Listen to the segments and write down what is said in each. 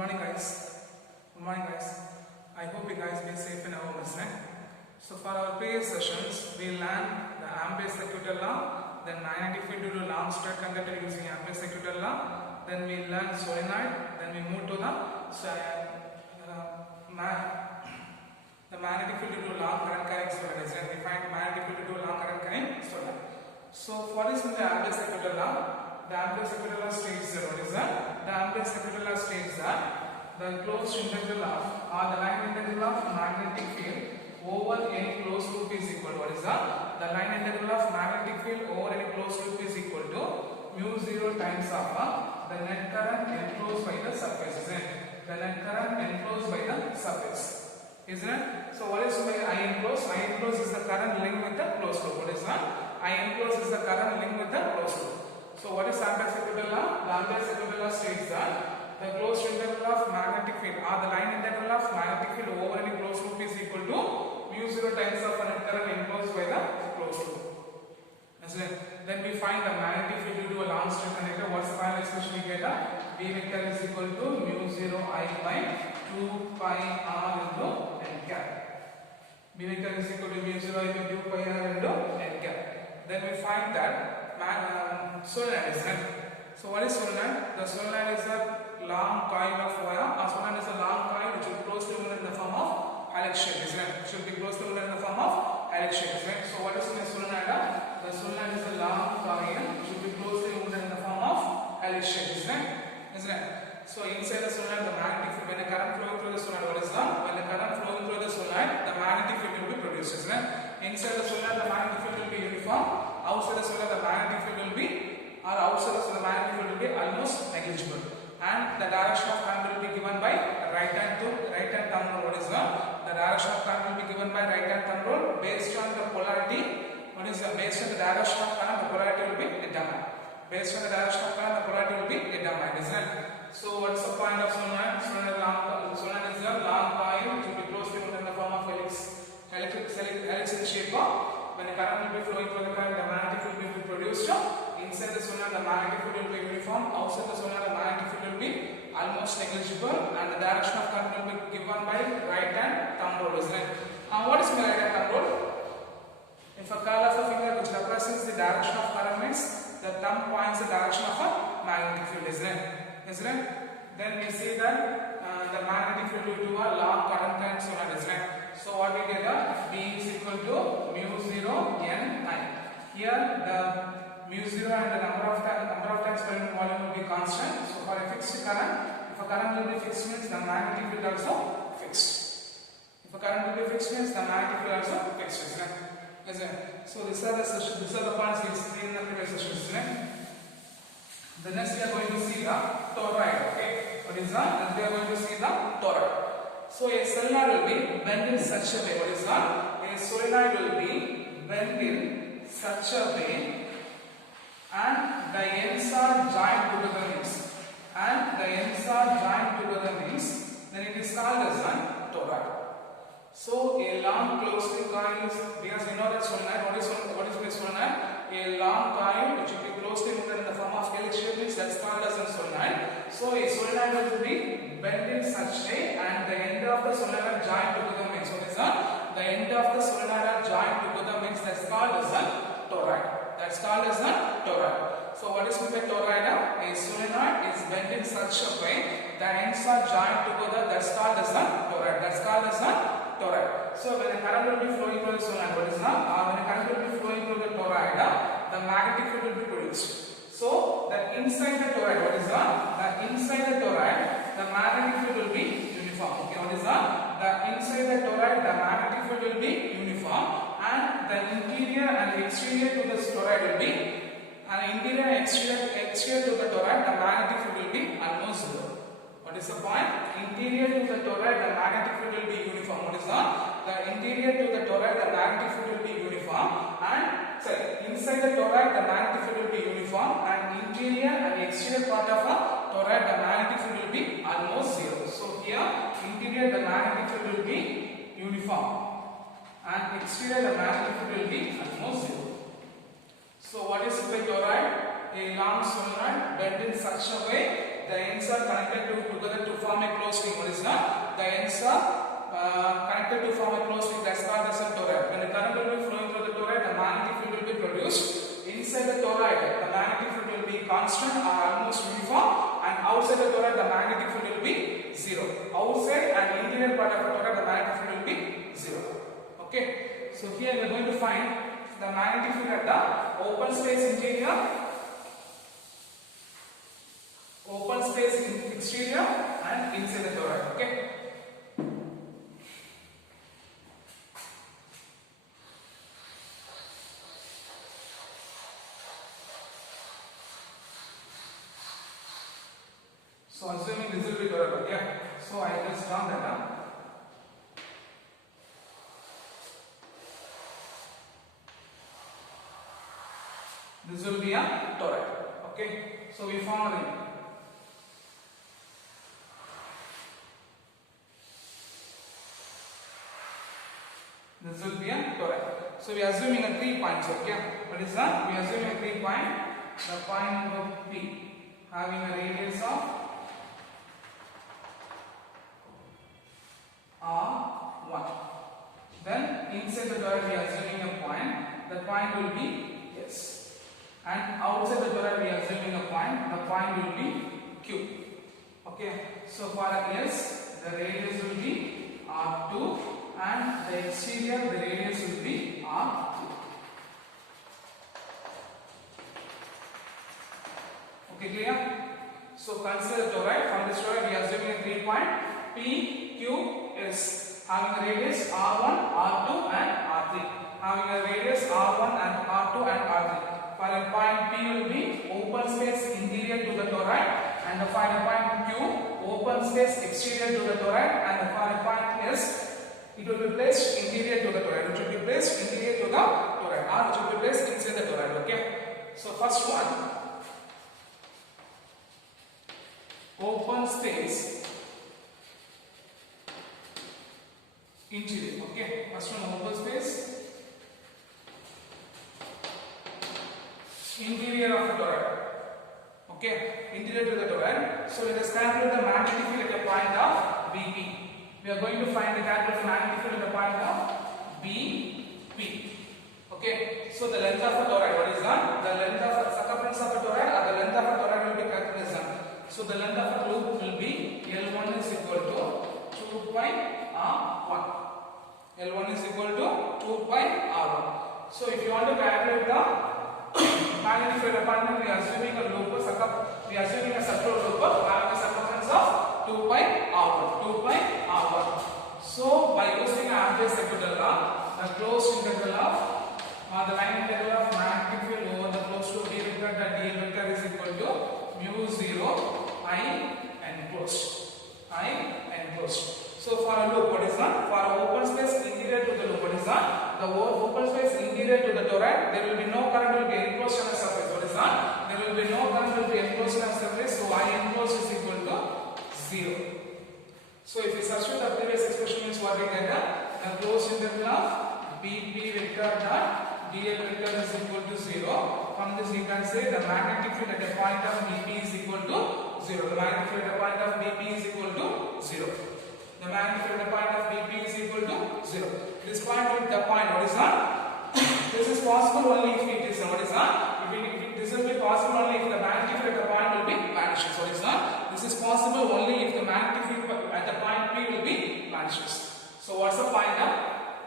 morning guys. Good morning guys. I hope you guys be safe in our listening. So for our previous sessions, we learned the Ampere's circuit law, then magnetic field due to long straight conductor using Ampere's circuit law, then we learned solenoid, then we moved to the magnetic field due to long current carrying solenoid. Then we find magnetic field due to long current carrying solenoid. So for this in the Ampere's circuit law, the Ampere's circuit law states that what is that? The Ampere's circuit law states that the closed integral of or the line integral of magnetic field over any closed loop is equal to what is that? The line integral of magnetic field over any closed loop is equal to mu 0 times of the net current enclosed by the surface, isn't it? The net current enclosed by the surface, isn't it? So what is I enclosed? I enclosed is the current linked with the closed loop. What is that? I enclosed is the current linked with the closed loop. So what is Ampere's circuit law? The Ampere's circuit law states that the closed integral of magnetic field or the line integral of magnetic field over any closed loop is equal to mu 0 times of an current enclosed by the closed loop. Then we find the magnetic field due to a long straight conductor. What's the final expression we get? V vector is equal to mu 0 I by 2 pi r into n cap. V vector is equal to mu 0 I by 2 pi r into n cap. Then we find that solenoid is right. So what is solenoid? The solenoid is a long coil of wire. A solenoid is a long coil which will close to in the form of helix shape, isn't it? It should be close to in the form of helix shape, right? So what is the solenoid? The solenoid is a long coil which will be close to in the form of helix shape, isn't it? Isn't it? So inside the solenoid, the magnetic field, when the current flowing through the solenoid, what is that? When the current flowing through the solenoid, the magnetic field will be produced, isn't it? Inside the solenoid, the magnetic field will be uniform. Outside the solenoid, the magnetic field will be, or outside the solenoid, the magnetic field will be almost negligible. And the direction of current will be given by right hand thumb rule. What is that? The direction of current will be given by right hand thumb rule based on the polarity. What is that? Based on the direction of current, the polarity will be determined. Based on the direction of current, the polarity will be determined, isn't it? So what's the point of solenoid? Solenoid is a long coil which will be closely in the form of helix in shape. When the current will be flowing through the coil, the magnetic field will be produced. Inside the solenoid, the magnetic field will be uniform. Outside the solenoid, the magnetic field will be almost negligible, and the direction of current will be given by right hand thumb rule, isn't it? What is the right hand thumb rule? If a curl of a finger which represents the direction of current means the thumb points the direction of a magnetic field, isn't it? Isn't it? Then we see that the magnetic field will do a long current solenoid, isn't it? So what we get? V is equal to mu 0 n I. Here the mu 0 and the number of times per unit volume will be constant. So for a fixed current, if a current will be fixed means the magnetic field also fixed. If a current will be fixed means the magnetic field also fixed, isn't it? So these are the points we see in the previous sessions, isn't it? The next we are going to see the toroid. Okay, what is that? Then we are going to see the toroid. So a solenoid will be bent in such a way. What is that? A solenoid will be bent in such a way, and the ends are joined together means, then it is called as a toroid. So a long closed coil is, because we know that solenoid. What is a solenoid? A long coil which will be closed in the form of helix shape means that's called as a solenoid. So a solenoid will be bent in such way, and the end of the solenoid are joined together means what is that? The end of the solenoid are joined together means that's called as a toroid. That's called as a toroid. So what is meant by toroid? A solenoid is bent in such a way the ends are joined together. That's called as a toroid. That's called as a toroid. So when a current will be flowing through the solenoid, what is that? When a current will be flowing through the toroid, the magnetic field will be produced. So the inside the toroid, what is that? The inside the toroid, the magnetic field will be uniform. Okay, what is that? The inside the toroid, the magnetic field will be uniform, and the interior and exterior to the toroid will be, interior and exterior to the toroid, the magnetic field will be almost zero. What is the point? Interior to the toroid, the magnetic field will be uniform. What is that? The interior to the toroid, the magnetic field will be uniform, and inside the toroid, the magnetic field will be uniform, and interior and exterior part of a toroid, the magnetic field will be almost zero. So here, interior the magnetic field will be uniform, and exterior the magnetic field will be almost zero. So what is the toroid? A long solenoid bent in such a way the ends ends are connected together to form a closed ring. What is that? The ends are connected to form a closed ring. That's called as a toroid. When the current will be flowing through the toroid, the magnetic field will be produced. Inside the toroid, the magnetic field will be constant or almost uniform, and outside the toroid, the magnetic field will be zero. Outside and interior part of the toroid, the magnetic field will be zero. Okay. So here we are going to find the magnetic field at the open space interior, open space exterior, and inside the toroid. Okay. So assuming this will be toroid. Okay. So I just draw that up. This will be a toroid. Okay. So we found a ring. This will be a toroid. So we are assuming a 3 points. Okay. What is that? We are assuming a 3 point. The point of P having a radius of R1. Then inside the toroid we are assuming a point. The point will be S. And outside the toroid we are assuming a point. The point will be Q. Okay. So for S, the radius will be R2, and the exterior, the radius will be R2. Okay, clear? So consider the toroid. From this toroid we are assuming a 3 point P, Q, S, having a radius R1, R2 and R3. Having a radius R1 and R2 and R3. For a point P will be open space interior to the toroid, and for a point Q, open space exterior to the toroid, and for a point S, it will be placed interior to the toroid. It will be placed interior to the toroid, or it will be placed inside the toroid. Okay. So first one, open space interior. Okay. First one, open space interior of the toroid. Okay, interior to the toroid. So let us calculate the magnetic field at the point of BP. We are going to find the calculate the magnetic field at the point of BP. Okay, so the length of a toroid, what is that? The length of a circumference of a toroid, or the length of a toroid will be calculated as that. So the length of a loop will be L1 is equal to 2 pi R1. L1 is equal to 2 pi R1. So if you want to calculate the magnetic field appointment, we are assuming a loop, we are assuming a circular loop having a circumference of 2 pi R1. 2 pi R1. So by using Ampere's second law, the closed integral of the line integral of magnetic field over the closed loop D vector, that D vector is equal to mu 0 I enclosed. I enclosed. So for a loop, what is that? For an open space interior to the loop, what is that? The open space interior to the toroid, there will be no current will be enclosed on the surface. What is that? There will be no current will be enclosed on the surface. So I enclosed is equal to 0. So if we substitute the previous expression, means what we get? The closed integral of BP vector dot dl vector is equal to 0. From this we can say the magnetic field at the point of BP is equal to 0. The magnetic field at the point of BP is equal to 0. The magnetic field at the point of BP is equal to 0. This point will be the point. What is that? This is possible only if it is. What is that? This will be possible only if the magnetic field at the point will be vanishes. What is that? This is possible only if the magnetic field at the point P will be vanishes. So what's the point now?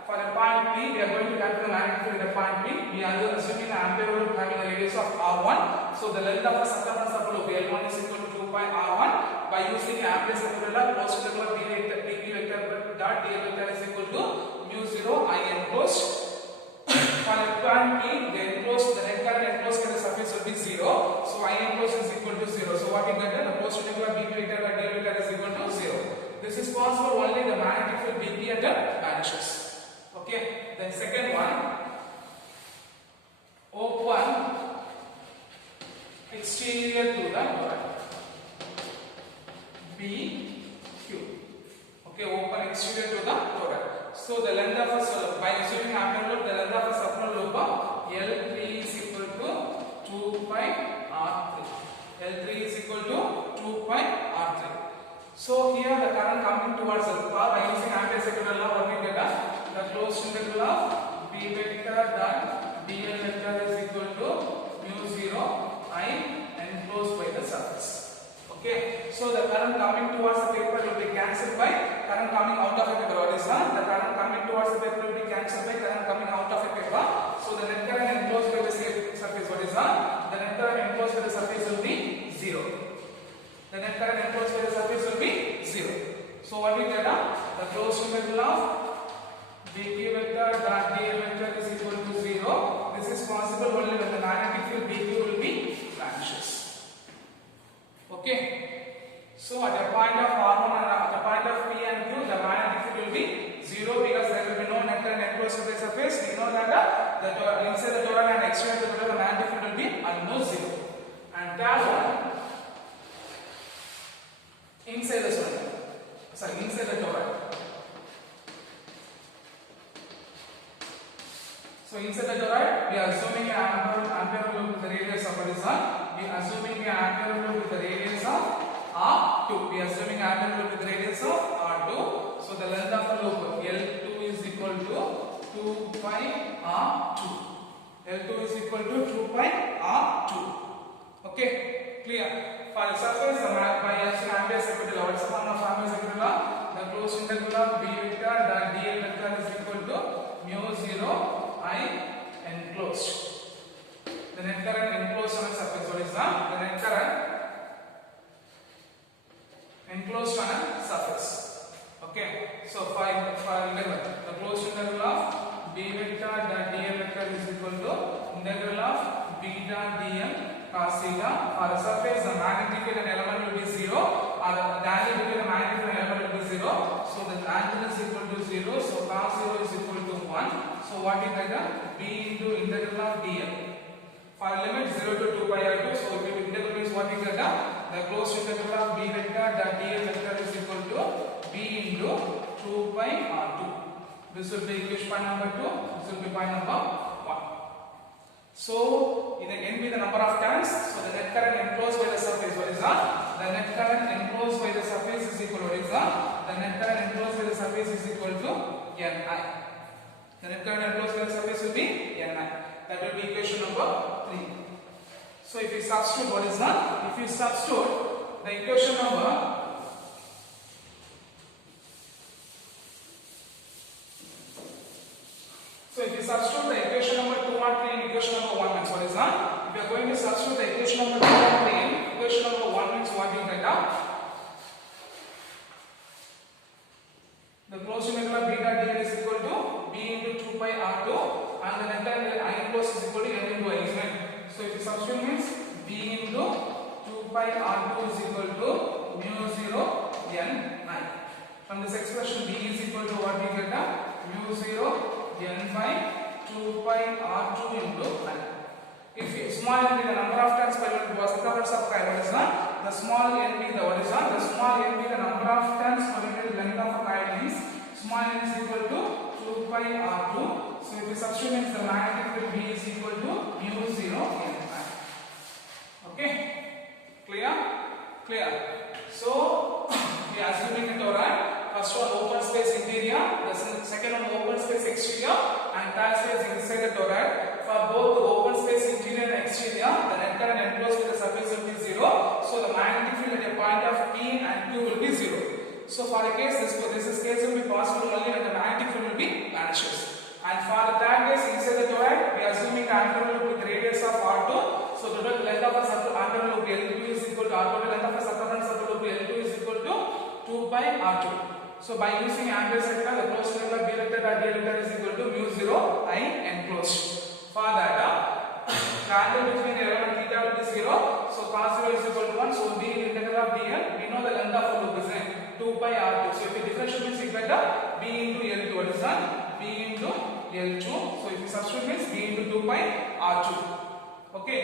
For a point P, we are going to calculate the magnetic field at the point P. We are assuming an Ampere loop having a radius of R1. So the length of the circumference of the loop L1 is equal to 2 pi R1. By using Ampere's second law, closed integral BP vector dot dl vector is equal to mu 0 I enclosed. For a point P, the net current enclosed at the surface will be 0. So I enclosed is equal to 0. So what we get? The closed integral BP vector dot dl vector is equal to 0. This is possible only the magnetic field BP at the vanishes. Okay, then second one, open exterior to the toroid BQ. Okay, open exterior to the toroid. So the length of a by assuming Ampere loop, the length of a circular loop of L3 is equal to 2 pi R3. L3 is equal to 2 pi So here the current coming towards us, or by using anti-circular law, what we get as the closed integral of B vector dot dl vector is equal to mu 0 I enclosed by the surface. Okay, so the current coming towards the paper will be cancelled by current coming out of a paper. What is that? The current coming towards the paper will be cancelled by current coming out of a paper. So the net current enclosed by the surface, what is that? The net current enclosed by the surface will be 0. The net current enclosed by the surface will be 0. So what we get? The closed integral of dq vector dot dl vector is equal to 0. This is possible only when the magnetic field dq will be vanishes. Okay. So at a point of R1 and at the point of P and Q, the magnetic field will be 0 because there will be no net current enclosed by the surface. We know that inside the toroid and external the toroid, the magnetic field will be almost 0. And that one inside the solenoid. Sorry, inside the toroid. So inside the toroid, we are assuming an ampere loop with the radius of what is R. We are assuming an ampere loop with the radius of R2. We are assuming an ampere loop with the radius of R2. So the length of the loop L2 is equal to 2 pi R2. L2 is equal to 2 pi R2. Okay, clear? For the surface, by using ampere-circular law, what is the form of ampere-circular law? The closed integral of B vector dot dl vector is equal to mu 0 I enclosed. The net current enclosed on a surface, what is that? The net current enclosed on a surface. Okay, so for 11, the closed integral of B vector dot dl vector is equal to integral of b dot dm cos theta. For a surface, the magnetic field and element will be 0, or the angle between the magnetic field and element will be 0. So the angle is equal to 0. So cos 0 is equal to 1. So what is that? B into integral of dl. For limit 0 to 2 pi r2. So if you integral means what is that? The closed integral of B vector dot dl vector is equal to B into 2 pi r2. This will be equation point number 2. This will be point number 1. So in the n be the number of turns. So the net current enclosed by the surface, what is that? The net current enclosed by the surface is equal to what is that? The net current enclosed by the surface is equal to Ni. The net current enclosed by the surface will be Ni. That will be equation number 3. So if you substitute, what is that? If you substitute the equation number substitute the equation number 2 and 3 in equation number 1 means what is that? If you are going to substitute the equation number 2 and 3 in equation number 1 means what you get up? The closed integral of beta dl is equal to b into 2 pi r2 and the net I enclosed is equal to n into I, isn't it? So if you substitute means b into 2 pi r2 is equal to mu 0 n I. From this expression b is equal to what we get up? Mu 0 n by 2 pi r2 into I. If small n be the number of turns per unit circumference of coil, what is that? The small n be the what is that? The small n be the number of turns per unit length of a coil means small n is equal to 2 pi r2. So if you substitute means the magnetic field B is equal to mu 0 n I. Okay, clear? Clear. So we are assuming it alright. First one open space interior, the second one open space exterior, and third space inside the toroid. For both the open space interior and exterior, the net current enclosed with the surface will be 0. So the magnetic field at a point of P and Q will be 0. So for a case, this case will be possible only when the magnetic field will be vanishes. And for the third case inside the toroid, we are assuming the angular loop with radius of R2. So the total length of the angular loop L2 is equal to R total length of the circumference of the loop L2 is equal to 2 pi R2. So by using ampere-circular, the closed integral of B vector dot dl vector is equal to mu 0 I enclosed. For that, the angle between the element theta will be 0. So cos 0 is equal to 1. So B integral of dl, we know the length of the loop is 2 pi r2. So if you differentiate means you get B into L2. What is that? B into L2. So if you substitute means B into 2 pi r2. Okay.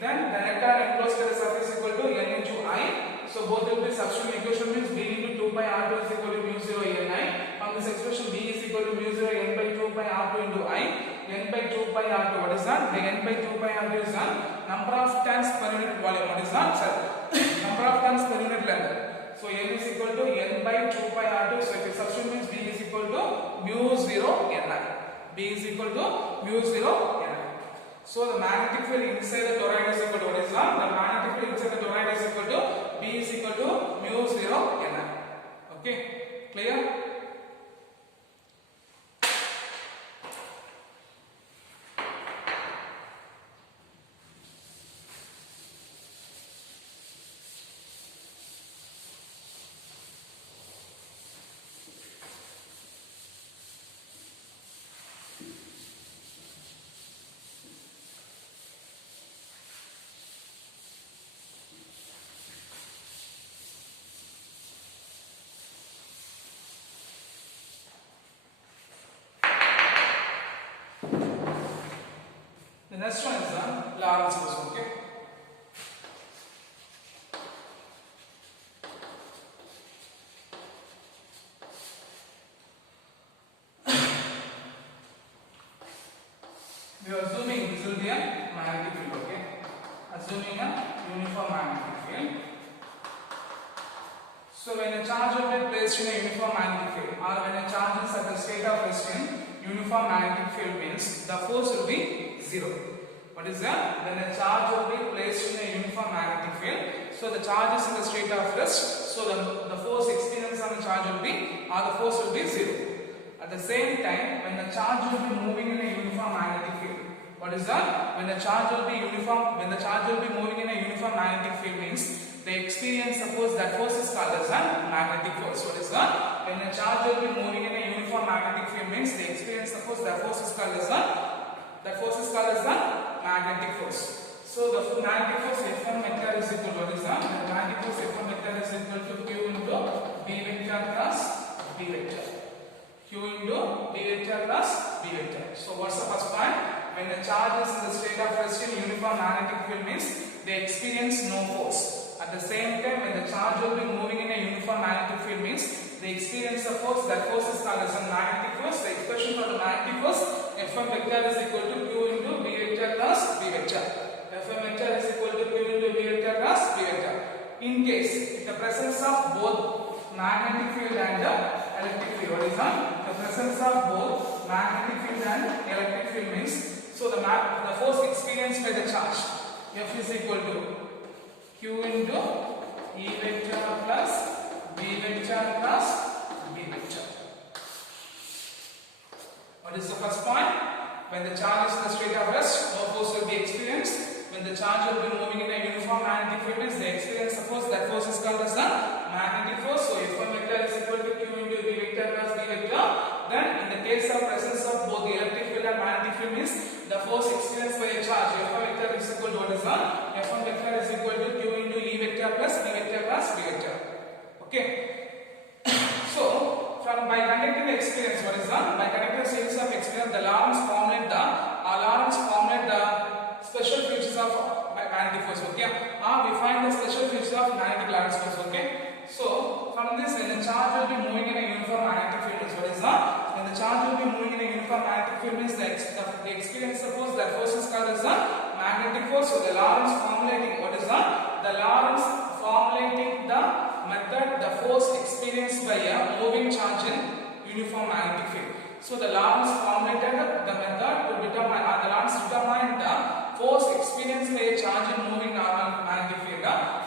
Then the net current enclosed by the surface is equal to N into I. So both will be substituting equation means B into 2 pi r2 is equal to mu 0 Ni. From this expression B is equal to mu 0 N by 2 pi r2 into I. N by 2 pi r2, what is that? The N by 2 pi r2 is the number of turns per unit volume. What is that? Sorry. Number of turns per unit length. So N is equal to by 2 pi r2. So if you substitute means B is equal to mu 0 Ni. B is equal to mu 0 Ni. So the magnetic field inside the toroid is equal to what is that? The magnetic field inside the toroid is equal to B is equal to mu 0 Ni. Okay, clear? The next one is the Lorentz force. Okay. We are assuming this will be a magnetic field. Okay. Assuming a uniform magnetic field. So when a charge will be placed in a uniform magnetic field, or when a charge is at the state of rest in uniform magnetic field, means the force will be 0. What is that? When a charge will be placed in a uniform magnetic field, so the charge is in the state of rest, so the force experienced on the charge will be, or the force will be 0. At the same time, when the charge will be moving in a uniform magnetic field, what is that? When the charge will be moving in a uniform magnetic field, means they experience the force, that force is called as a magnetic force. What is that? When the charge will be moving in a uniform magnetic field, means they experience the force, that force is called as the magnetic force. So the magnetic force F1 vector is equal to what is that? The magnetic force F1 vector is equal to Q into B vector plus B vector. Q into B vector plus B vector. So what's the first point? When the charge is in the state of rest in uniform magnetic field, means they experience no force. At the same time, when the charge will be moving in a uniform magnetic field, means they experience a force, that force is called as a magnetic force. The expression for the magnetic force F1 vector is equal to Q into B vector plus B vector. F1 vector is equal to Q into B vector plus B vector. In case, the presence of both magnetic field and electric field, what is that? The presence of both magnetic field and electric field means, so the force experienced by the charge F is equal to Q into E vector plus B vector plus B vector. What is the first point? When the charge is in the state of rest, no force will be experienced. When the charge will be moving in a uniform magnetic field, they experience the force. That force is called as the magnetic force. So F1 vector is equal to Q into B vector plus B vector. Then in the case of presence of both the electric field and magnetic field, means the force experienced by a charge F1 vector is equal to what is that? F1 vector is equal to Q into E vector plus B vector plus B vector. Okay. So by conducting the experience, what is that? By conducting a series of experience, the Lorentz formulate the special features of magnetic force. Okay. We find the special features of magnetic Lorentz force. Okay. So from this, when the charge will be moving in a uniform magnetic field, what is that? When the charge will be moving in a uniform magnetic field, means the experience the force, that force is called as the magnetic force. So the Lorentz formulating, what is that? The Lorentz formulating the method, the force experienced by a moving charge in uniform magnetic field. So the Lorentz formulated the method to determine, the Lorentz determined the force experienced by a charge in moving normal magnetic field.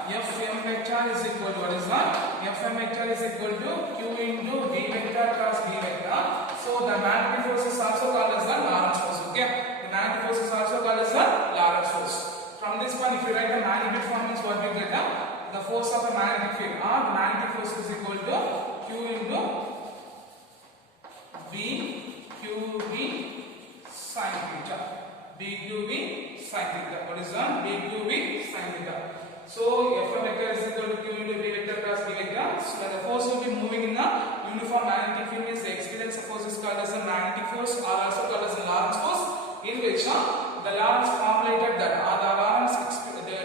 Fm vector is equal to what is that? Fm vector is equal to Q into B vector plus B vector. So the magnetic force is also called as the Lorentz force. Okay, the magnetic force is also called as the Lorentz force. From this one, if you write the magnitude form, means what we get? The force of a magnetic field, or magnetic force is equal to Q into BQB sin theta. BQB sin theta. What is that? BQB sin theta. So F1 vector is equal to Q into B vector plus B vector. So when the force will be moving in a uniform magnetic field, means the experience of force is called as a magnetic force, or also called as a Lorentz force, in which the Lorentz formulated that, or the Lorentz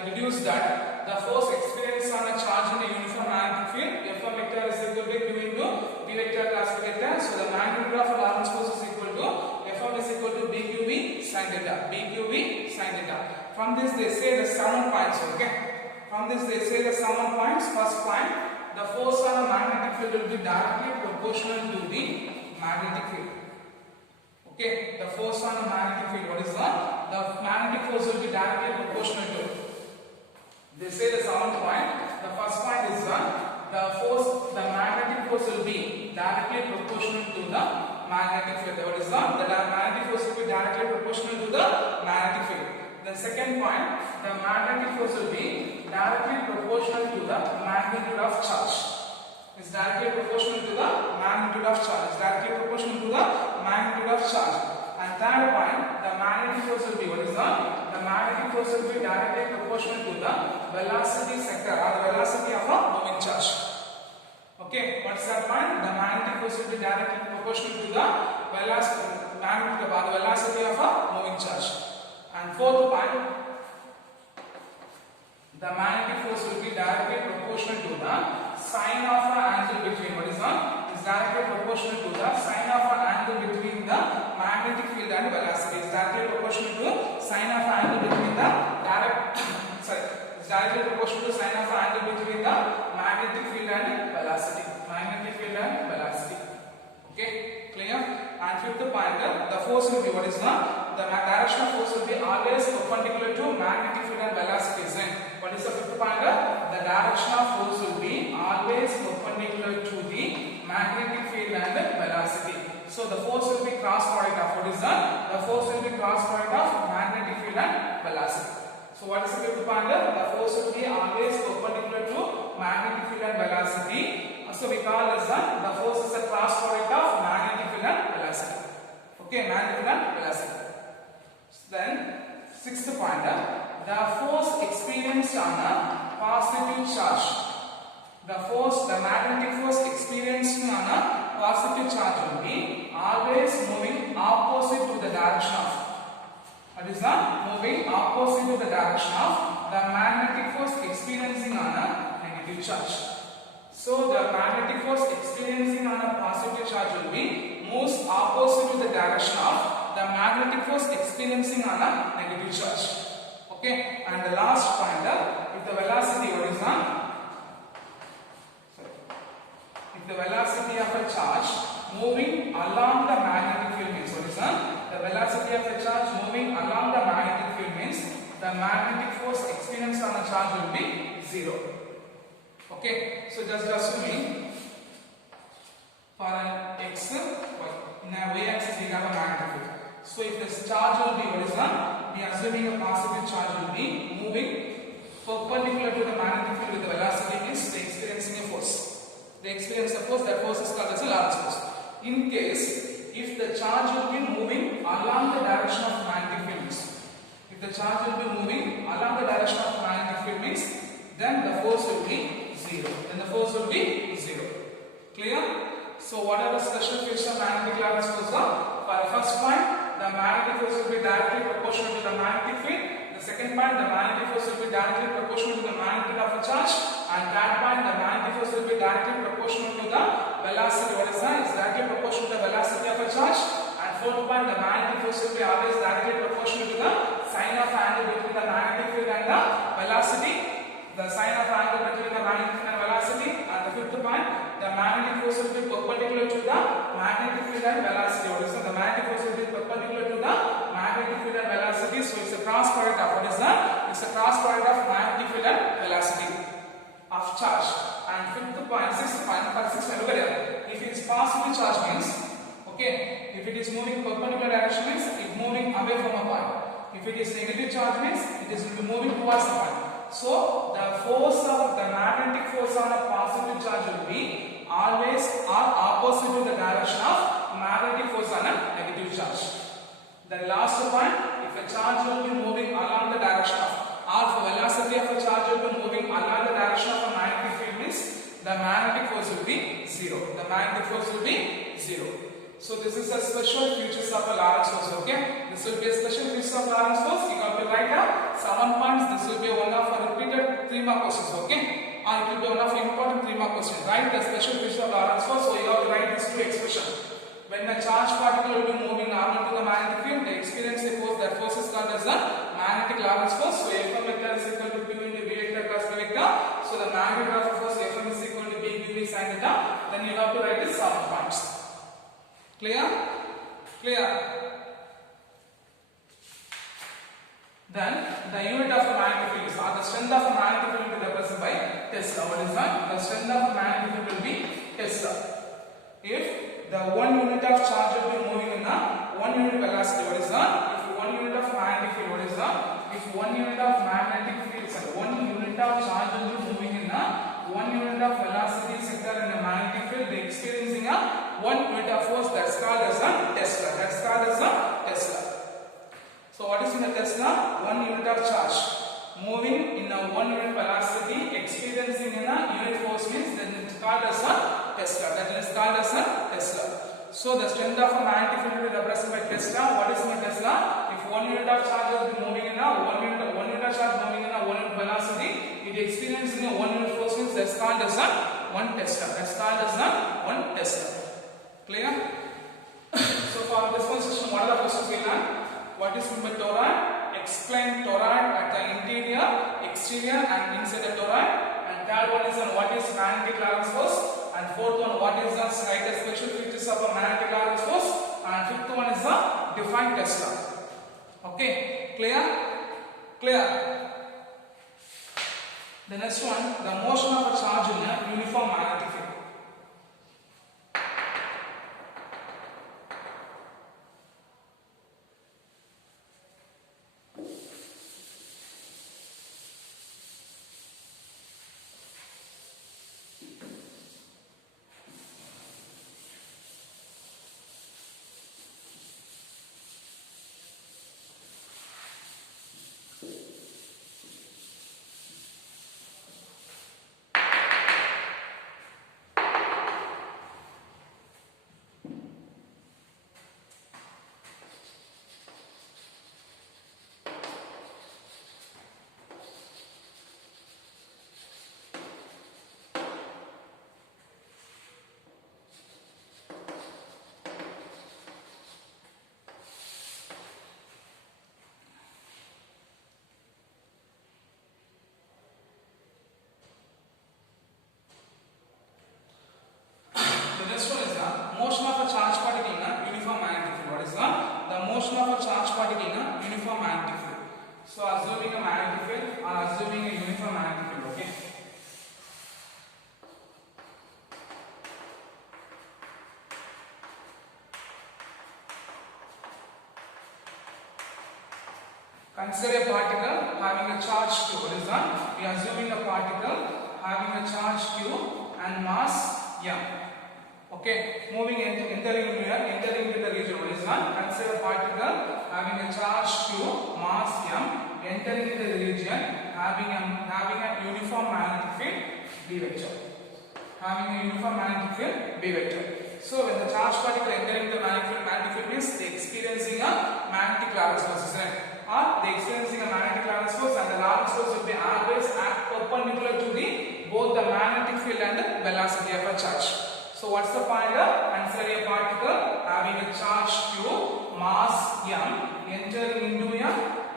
deduced that the force experienced on a charge in a uniform magnetic field, F1 vector is equal to Q into B vector plus B vector. So the magnitude of Lorentz force is equal to F1 is equal to BQB sin theta. BQB sin theta. From this they say the 7 points. Okay. From this they say the 7 points. First point, the force on a magnetic field will be directly proportional to the magnetic field. Okay, the force on the magnetic field, what is that? The magnetic force will be directly proportional to it. They say the second point. The first point is that the magnetic force will be directly proportional to the magnetic field. What is that? The magnetic force will be directly proportional to the magnetic field. The second point, the magnetic force will be directly proportional to the magnitude of charge. It's directly proportional to the magnitude of charge. It's directly proportional to the magnitude of charge. And third point, the magnetic force will be, what is that? The magnetic force will be directly proportional to the velocity sector or the velocity of a moving charge. Okay, what's that point? The magnetic force will be directly proportional to the velocity of a moving charge. And fourth point, the magnetic force will be directly proportional to the sine of the angle between, what is that? Is directly proportional to the sine of the angle between the magnetic field and velocity. Is directly proportional to sine of the angle between the is directly proportional to sine of the angle between the magnetic field and velocity. Magnetic field and velocity. Okay, clear? And fifth point, the force will be, what is that? The direction of force will be always perpendicular to magnetic field and velocity. What is the fifth point? The direction of force will be always perpendicular to the magnetic field and velocity. So the force will be cross product of, what is that? The force will be cross product of magnetic field and velocity. So what is the fifth point? The force will be always perpendicular to magnetic field and velocity. So we call this the force is a cross product of magnetic field and velocity. Okay, magnetic field and velocity. Then sixth point, the force experienced on a positive charge. The magnetic force experienced on a positive charge will be always moving opposite to the direction of. That is moving opposite to the direction of the magnetic force experiencing on a negative charge. So the magnetic force experiencing on a positive charge will be moves opposite to the direction of the magnetic force experiencing on a negative charge. Okay, and the last point, if the velocity, what is if the velocity of a charge moving along the magnetic field means, what is the velocity of a charge moving along the magnetic field means the magnetic force experienced on a charge will be 0. Okay, so just assuming for an x, in a y axis we have a magnetic field. So if this charge will be, what is we are assuming a positive charge will be moving perpendicular to the magnetic field with the velocity means they experiencing a force. They experience a force, that force is called as a Lorentz force. In case if the charge will be moving along the direction of magnetic field means, if the charge will be moving along the direction of magnetic field means, then the force will be 0. Then the force will be 0. Clear? So what are the special features of magnetic Lorentz force? For the first point, the magnetic force will be directly proportional to the magnetic field. The second point, the magnetic force will be directly proportional to the magnitude of a charge. And third point, the magnetic force will be directly proportional to the velocity. What is that? It's directly proportional to the velocity of a charge. And fourth point, the magnetic force will be always directly proportional to the sine of angle between the magnetic field and the velocity. The sine of angle between the magnetic field and velocity. And the fifth point, the magnetic force will be perpendicular to the magnetic field and velocity. What is that? The magnetic force will be perpendicular to the magnetic field and velocity. So it's a cross product of, what is that? It's a cross product of magnetic field and velocity of charge. And sixth point, look at it. If it is positive charge means, okay, if it is moving perpendicular direction means it is moving away from a point. If it is negative charge means it is moving towards the point. So the force of the magnetic force on a positive charge will be always opposite to the direction of magnetic force on a negative charge. The last point, if a charge will be moving along the direction of, or the velocity of a charge will be moving along the direction of a magnetic field means the magnetic force will be 0. The magnetic force will be 0. So this is a special features of a Lorentz force. Okay, this will be a special feature of Lorentz force. You have to write down 7 points. This will be one of our repeated 3-mark questions. Okay, or it will be one of important 3-mark questions. Write the special feature of Lorentz force. So you have to write these two expressions. When a charge particle will be moving normal to the magnetic field, they experience a force. That force is called as the magnetic Lorentz force. So F vector is equal to Q into V vector plus V vector. So the magnitude of the force F is equal to B Q V sin theta. Then Clear? Clear? Then the unit of magnetic field or the strength of magnetic field will be represented by Tesla. What is that? The strength of magnetic field will be Tesla. If the 1 unit of charge will be moving in the 1 unit velocity, what is that? If 1 unit of magnetic field, what is that? If 1 unit of magnetic field, sorry, 1 unit of charge will be moving in the 1 unit of velocity sector in the magnetic field, they experiencing a 1 unit of force, that's called as a Tesla. That's called as a Tesla. So what is in the Tesla? 1 unit of charge moving in a 1 unit velocity, experiencing in a unit force means then it's called as a Tesla. That is called as a Tesla. So the strength of a magnetic field will be represented by Tesla. What is in the Tesla? If 1 unit of charge is moving in a 1 unit of charge moving in a 1 unit velocity, it experiencing a 1 unit force means that's called as a 1 Tesla. That's called as a 1 Tesla. Clear? So for this one session, what are the questions we learned? What is meant by toroid? Explain toroid at the interior, exterior and inside the toroid. And third one is on what is magnetic Lorentz force. And fourth one, what is the slightest special features of a magnetic Lorentz force. And fifth one is the define Tesla. Okay, clear? Clear? The next one, the motion of a charge in a uniform magnetic field. Motion of a charge particle in a uniform magnetic field. What is that? The motion of a charge particle in a uniform magnetic field. So assuming a magnetic field or assuming a uniform magnetic field. Okay. Consider a particle having a charge q. What is that? We are assuming a particle having a charge q and mass m. Okay, moving and entering into the region. What is that? Consider a particle having a charge q, mass m, entering into the region, having a uniform magnetic field B vector. Having a uniform magnetic field B vector. So when the charge particle entering the magnetic field means they experiencing a magnetic Lorentz force, isn't it? Or they experiencing a magnetic Lorentz force, and the Lorentz force will be always act perpendicular to both the magnetic field and the velocity of a charge. So what's the pointer? Consider a particle having a charge q, mass m, entering into a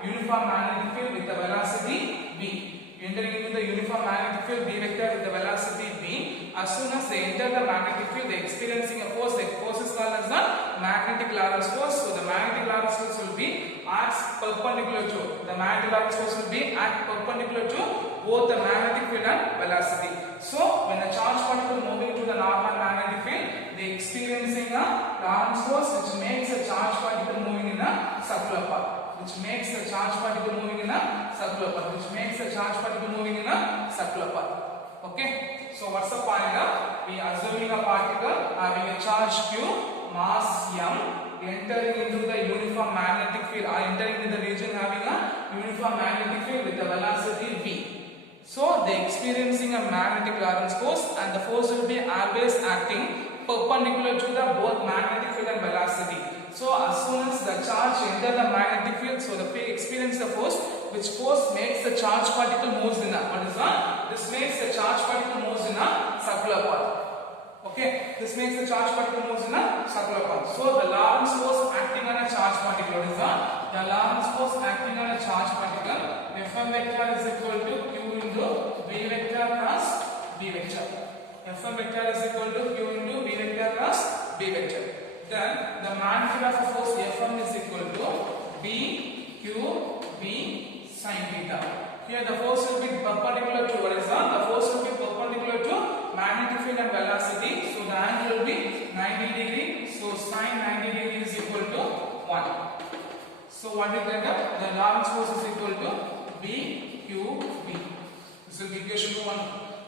uniform magnetic field with the velocity v. Entering into the uniform magnetic field B vector with the velocity v. As soon as they enter the magnetic field, they are experiencing a force. The force is called as the magnetic Lorentz force. So the magnetic Lorentz force will be acts perpendicular to the magnetic Lorentz force will be act perpendicular to both the magnetic field and velocity. So when a charge particle moving to the normal magnetic field, they are experiencing a Lorentz force which makes a charge particle moving in a circular path. Which makes the charge particle moving in a circular path. Okay. So what's the pointer? We are assuming a particle having a charge q, mass m, entering into the uniform magnetic field or entering into the region having a uniform magnetic field with the velocity v. So they are experiencing a magnetic Lorentz force, and the force will be always acting perpendicular to the both magnetic field and velocity. So as soon as the charge enter the magnetic field, so the experience the force, which force makes the charge particle moves in a, what is that? This makes the charge particle moves in a circular path. Okay, this makes the charge particle moves in a circular path. So the Lorentz force acting on a charge particle, what is that? The Lorentz force acting on a charge particle, Fm vector is equal to q into v vector plus b vector. Fm vector is equal to q into v vector plus b vector. then the magnitude of the force Fm is equal to BQV sin theta. Here the force will be perpendicular to what is the force will be perpendicular to magnetic field and velocity. So the angle will be 90 degree. So sin 90 degree is equal to 1. So what we get? The Lorentz force is equal to BQV. This will be equation 1.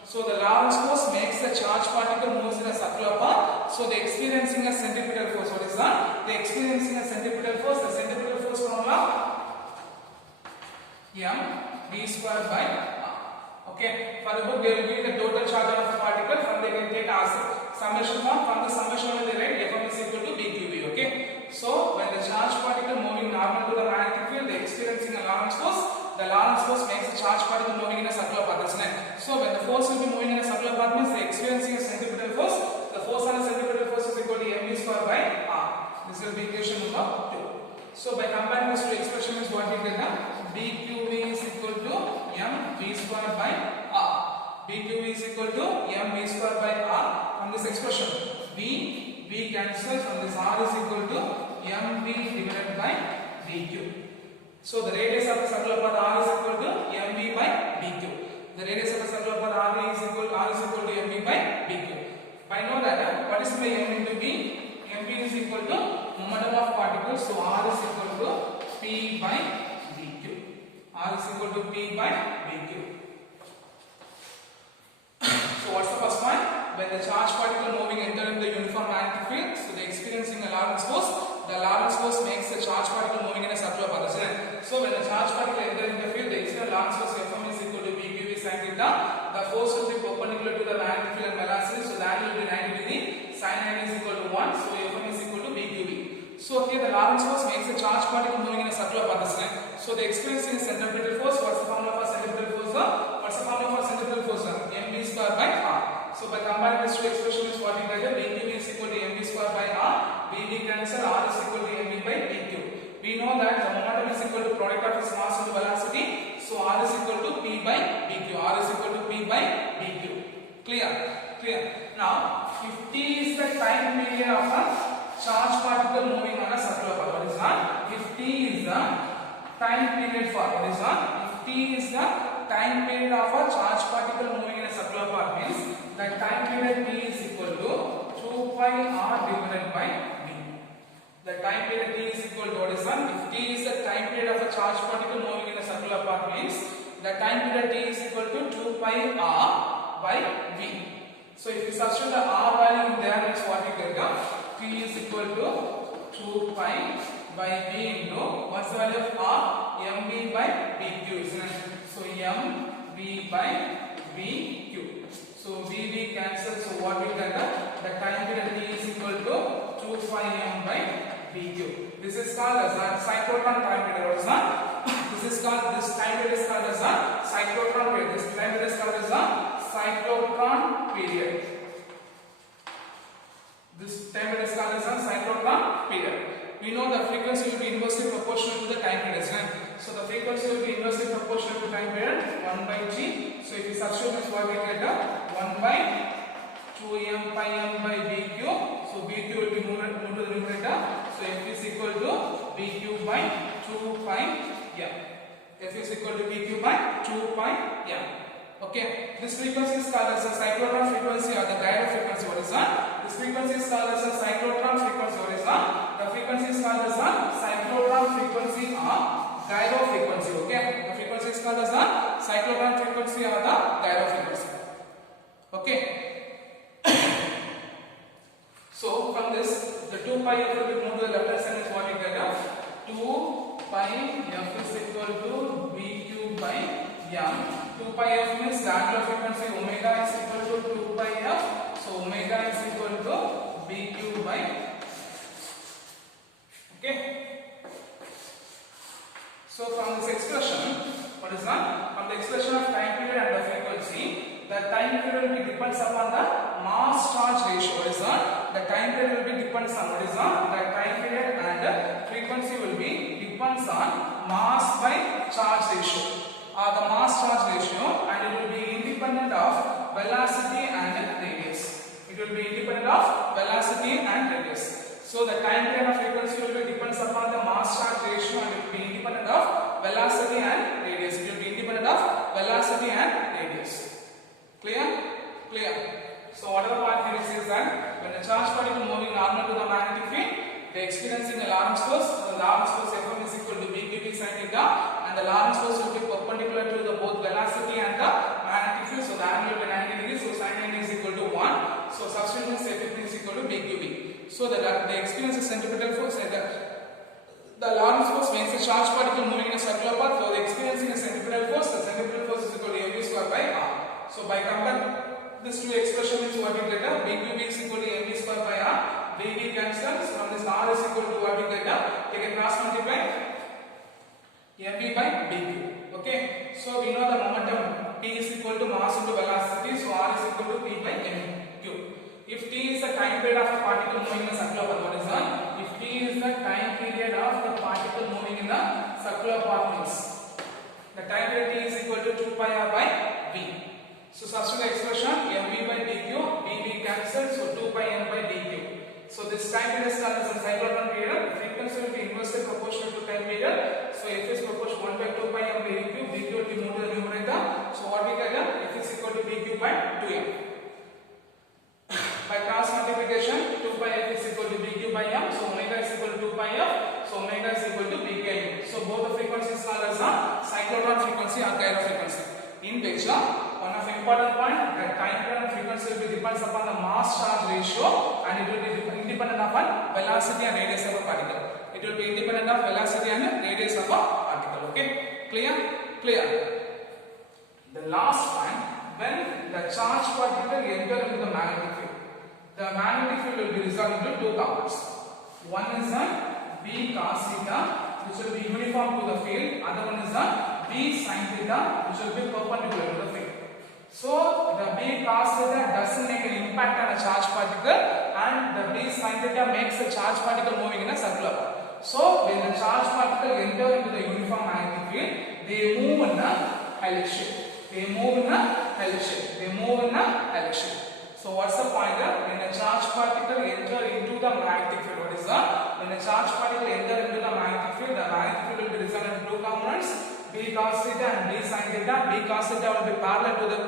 So the Lorentz force makes the charged particle moves in a circular path. So they experiencing a centripetal force. What is that? They experiencing a centripetal force. The centripetal force formula m v square by r. Okay. For the book they will give the total charge of the particle. From they can take as summation form. From the summation only they write Fm is equal to BQV. Okay. So when the charged particle moving normal to the magnetic field, they experiencing a Lorentz force. The Lorentz force makes the charged particle moving in a circular path. So when the force will be moving in a circular path means they experiencing a centripetal force. The force on a centripetal force is equal to mv square by r. This will be equation number 2. So by comparing these two expressions is what we get now. BQV is equal to mv square by r. BQV is equal to mv square by r. From this expression, v cancels. From this r is equal to mv divided by dq. So the radius of the circular path r is equal to mv by dq. The radius of the circular path r is equal to mv by dq. I know that what is my m into v? mv is equal to momentum of particles. So r is equal to p by dq. R is equal to p by dq. So what's the first point? When the charged particle moving entering the uniform magnetic field, so they experiencing a Lorentz force. The Lorentz force makes the charged particle moving in a circular path. So when the charged particle entering the field, the external Lorentz force Fm is equal to BQV sin theta. The force will be perpendicular to the magnetic field and velocity. So the angle will be 90 degree. Sin 90 is equal to 1. So Fm is equal to BQV. So here the Lorentz force makes the charged particle moving in a circular path. So they experiencing centripetal force. What's the formula for centripetal force? What's the formula for centripetal force? mv square by r. So by combining these two expressions is what we get. BQV is equal to mv square by r. BV cancel. R is equal to mv by dq. We know that the momentum is equal to product of its mass and velocity. So r is equal to p by dq. R is equal to p by dq. Clear? Clear. Now, if t is the time period of a charged particle moving on a circular path, what is that? If t is the time period for what is that? If t is the time period of a charged particle moving in a circular path means the time period t is equal to 2 pi r divided by v. The time period t is equal to what is that? If t is the time period of a charged particle moving in a circular path means the time period t is equal to 2 pi r by v. So if you substitute the r value in there, it's what you get. T is equal to 2 pi by v into what's the value of r? mv by dq, isn't it? So mv by vq. So vv cancels. So what we get? The time period t is equal to 2 pi m by vq. This is called as a cyclotron time period. What is that? This time period is called as a cyclotron period. This time period is called as a cyclotron period. This time period is called as a cyclotron period. We know the frequency will be inversely proportional to the time period. So the frequency will be inversely proportional to time period 1 by g. So if you substitute this, what we get? 1 by 2m pi m by bq. So bq will be moved to the numerator. So f is equal to bq by 2 pi m. F is equal to bq by 2 pi m. Okay, this frequency is called as a cyclotron frequency or the gyro frequency. What is that? This frequency is called as a cyclotron frequency. What is that? The frequency is called as a cyclotron frequency or gyro frequency. Okay, the frequency is called as a cyclotron frequency or the gyro frequency. Okay. So from this, the 2 pi f will be moved to the left hand side is what you get. 2 pi f is equal to bq by m. 2 pi f means the angular frequency omega is equal to 2 pi f. So omega is equal to bq by. Okay. So from this expression, what is that? From the expression of time period and the frequency, the time period will be depends upon the mass charge ratio. What is that? The time period will be depends on what is that? The time period and the frequency will be depends on mass by charge ratio. The mass charge ratio, and it will be independent of velocity and radius. It will be independent of velocity and radius. So So the time period of frequency will be depends upon the mass charge ratio and it will be independent of velocity and radius. It will be independent of velocity and radius. Clear? Clear. So what are the point here is that when the charge particle moving normal to the magnetic field, they are experiencing a Lorentz force. The Lorentz force F1 is equal to BQT sin theta, and the Lorentz force will be perpendicular to the both velocity and the magnetic field. So the angle will be 90 degrees. So sin 90 is equal to 1. So substitution F15 is equal to BQT. So they experience a centripetal force. The Lorentz force makes the charge particle moving in a circular path. So they are experiencing a centripetal force. The centripetal force is equal to mv square by r. So by comparing this two expression means what we get? BQB is equal to mv square by r. BB cancels. From this r is equal to what we get? Take a cross multiply mv by bq. Okay. So we know the momentum T is equal to mass into velocity. So r is equal to p by mq. If t is the time period of the particle moving in a circular path, what is that? If t is the time period of the particle moving in the circular path means the time period t is equal to 2 pi r by v. So substitute expression mv by dq, dv cancelled, so 2 pi n by dq. So this time period is called as a cyclotron period. The frequency will be inversely proportional to time period. So f is proportional 1 by 2 pi m by dq, dq will be moved to the numerator. So what we get? F is equal to dq by 2m. By cross multiplication, 2 pi f is equal to bq by m. So omega is equal to 2 pi f. So omega is equal to bk. So both the frequencies are as a cyclotron frequency or gyro frequency. In which one of the important point that time period frequency will be depends upon the mass charge ratio and it will be independent upon velocity and radius of a particle. It will be independent of velocity and radius of a particle. Okay, clear? Clear. The last point, when the charge particle enter into the magnetic field, the magnetic field will be resolved into two components. One is a B cos theta, which will be uniform to the field. Other one is a B sin theta, which will be perpendicular to the field. So the B cos theta doesn't make an impact on a charge particle, and the B sin theta makes the charge particle moving in a circular path. So when the charge particle enter into the uniform magnetic field, they move in a helix shape. They move in a helix shape. They move in a helix shape. So what's the point here? When a charge particle enter into the magnetic field, what is that? When a charge particle enter into the magnetic field, the magnetic field will be resolved into two components, B cos theta and B sin theta. B cos theta will be parallel to the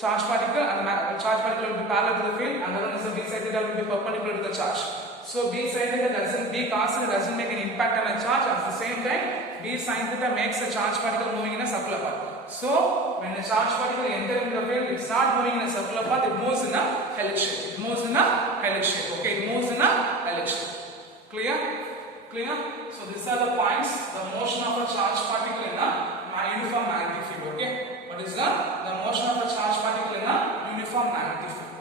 charge particle and the charge particle will be parallel to the field, and the other one is the B sin theta will be perpendicular to the charge. So B sin theta B cos theta doesn't make an impact on a charge. At the same time, B sin theta makes the charge particle moving in a circular path. So when the charge particle enter into the field, it starts moving in a circular path. It moves in a helix shape. It moves in a helix shape. Okay, it moves in a helix shape. Clear? Clear? So these are the points. The motion of a charge particle in a uniform magnetic field. Okay, what is the motion of a charge particle in a uniform magnetic field?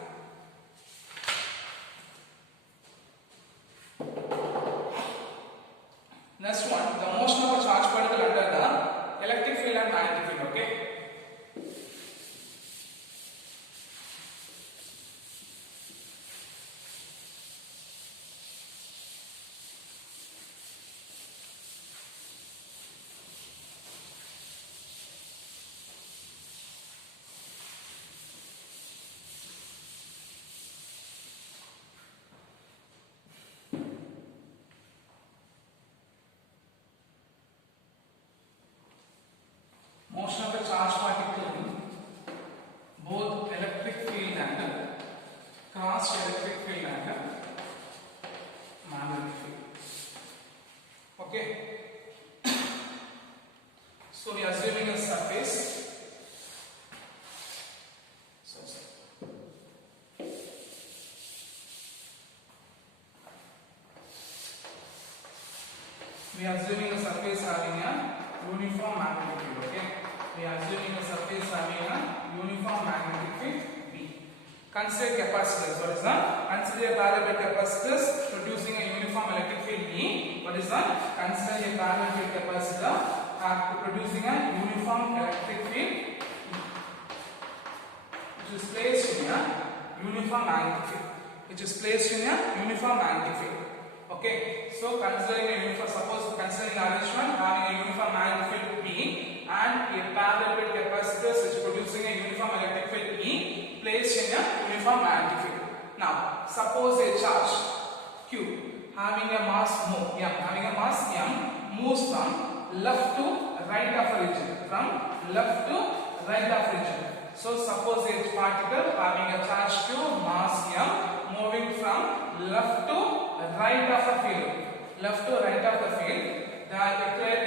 Next one, the motion of a charge particle under the electric field and magnetic field. Okay. Motion of a charge particle in both electric field and cross electric field and magnetic field. Okay. So we are assuming a surface. We are assuming a surface having a uniform magnetic field. Okay. We are assuming a surface having a uniform magnetic field B. Consider capacitors. What is that? Consider a parallel capacitors producing a uniform electric field E. What is that? Consider a parallel capacitor producing a uniform electric field E, which is placed in a uniform magnetic field. Which is placed in a uniform magnetic field. Okay. So considering a uniform, suppose considering arrangement having a uniform magnetic field B and a parallel capacitors which is producing a uniform electric field E placed in a uniform magnetic field. Now suppose a charge Q having a mass m moves from left to right of a region. From left to right of region. So suppose a particle having a charge q mass m moving from left to right of a field. Left to right of the field. The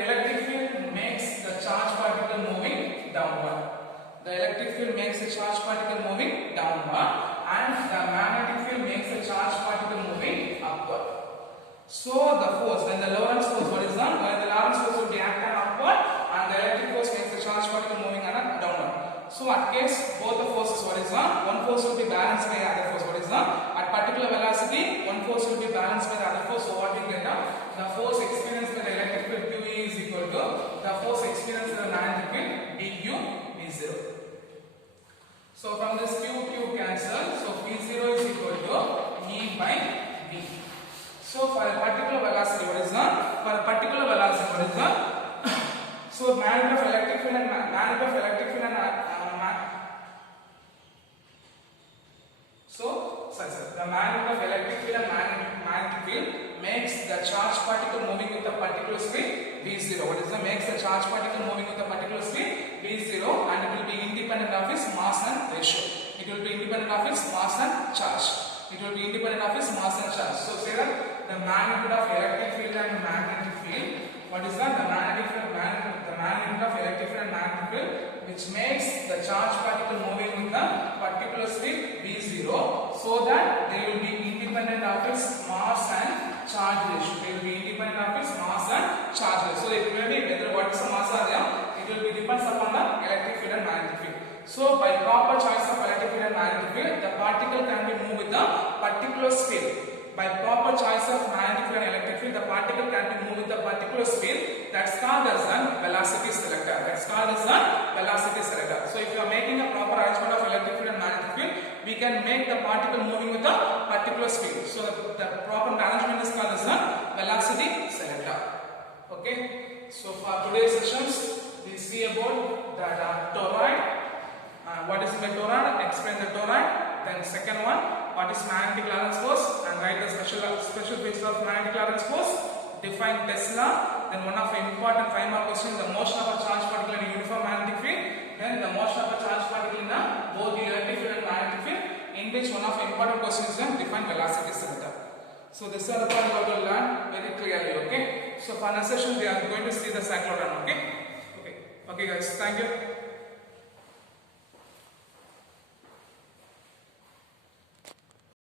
electric field makes the charge particle moving downward. The electric field makes the charge particle moving downward, and the magnetic field makes the charge particle moving upward. So the force, when the Lorentz force, what is that? When the Lorentz force will be acting upward, and the electric force makes the charge particle moving downward. So at case both the forces, what is that? One force will be balanced by the other force. What is that? At particular velocity, one force will be balanced by the other force. So what we get now? The force experienced by the electric field QE is equal to the force experienced by the magnetic field dQ is 0. So from this Q cancel. So P0 is equal to E by V. So for a particular velocity, what is that? For a particular velocity, what is that? So magnitude of electric field and the magnitude of electric field and magnetic field makes the charge particle moving with a particular speed v0. What is the makes the charge particle moving with a particular speed v0, and it will be independent of its mass and ratio. It will be independent of its mass and charge. It will be independent of its mass and charge. So say that the magnitude of electric field and magnetic field. What is that? The magnitude of electric field and magnetic field, which makes the charge particle moving with a particular speed v0, so that they will be independent of its mass and charge ratio. They will be independent of its mass and charge ratio. So it will be whether what is the mass are there, it will be depends upon the electric field and magnetic field. So by proper choice of electric field and magnetic field, the particle can be moved with a particular speed. By proper choice of magnetic field and electric field, the particle can be moved with a particular speed. That's called as a velocity selector. So if you are making a proper arrangement of electric field and magnetic field, we can make the particle moving with a particular speed. So the proper arrangement is called as a velocity selector. Okay. So for today's sessions, we see about the toroid. What is the toroid? Explain the toroid. Then second one, what is magnetic Lorentz force, and write the special features of magnetic Lorentz force. Define Tesla. Then one of the important 5 mark questions, the motion of a charge particle in a uniform magnetic field. Then the motion of a charge particle in both the electric field and magnetic field, in which one of the important questions is define velocity selector. So this is the point we will learn very clearly. Okay. So for next session we are going to see the cyclotron. Okay guys, thank you.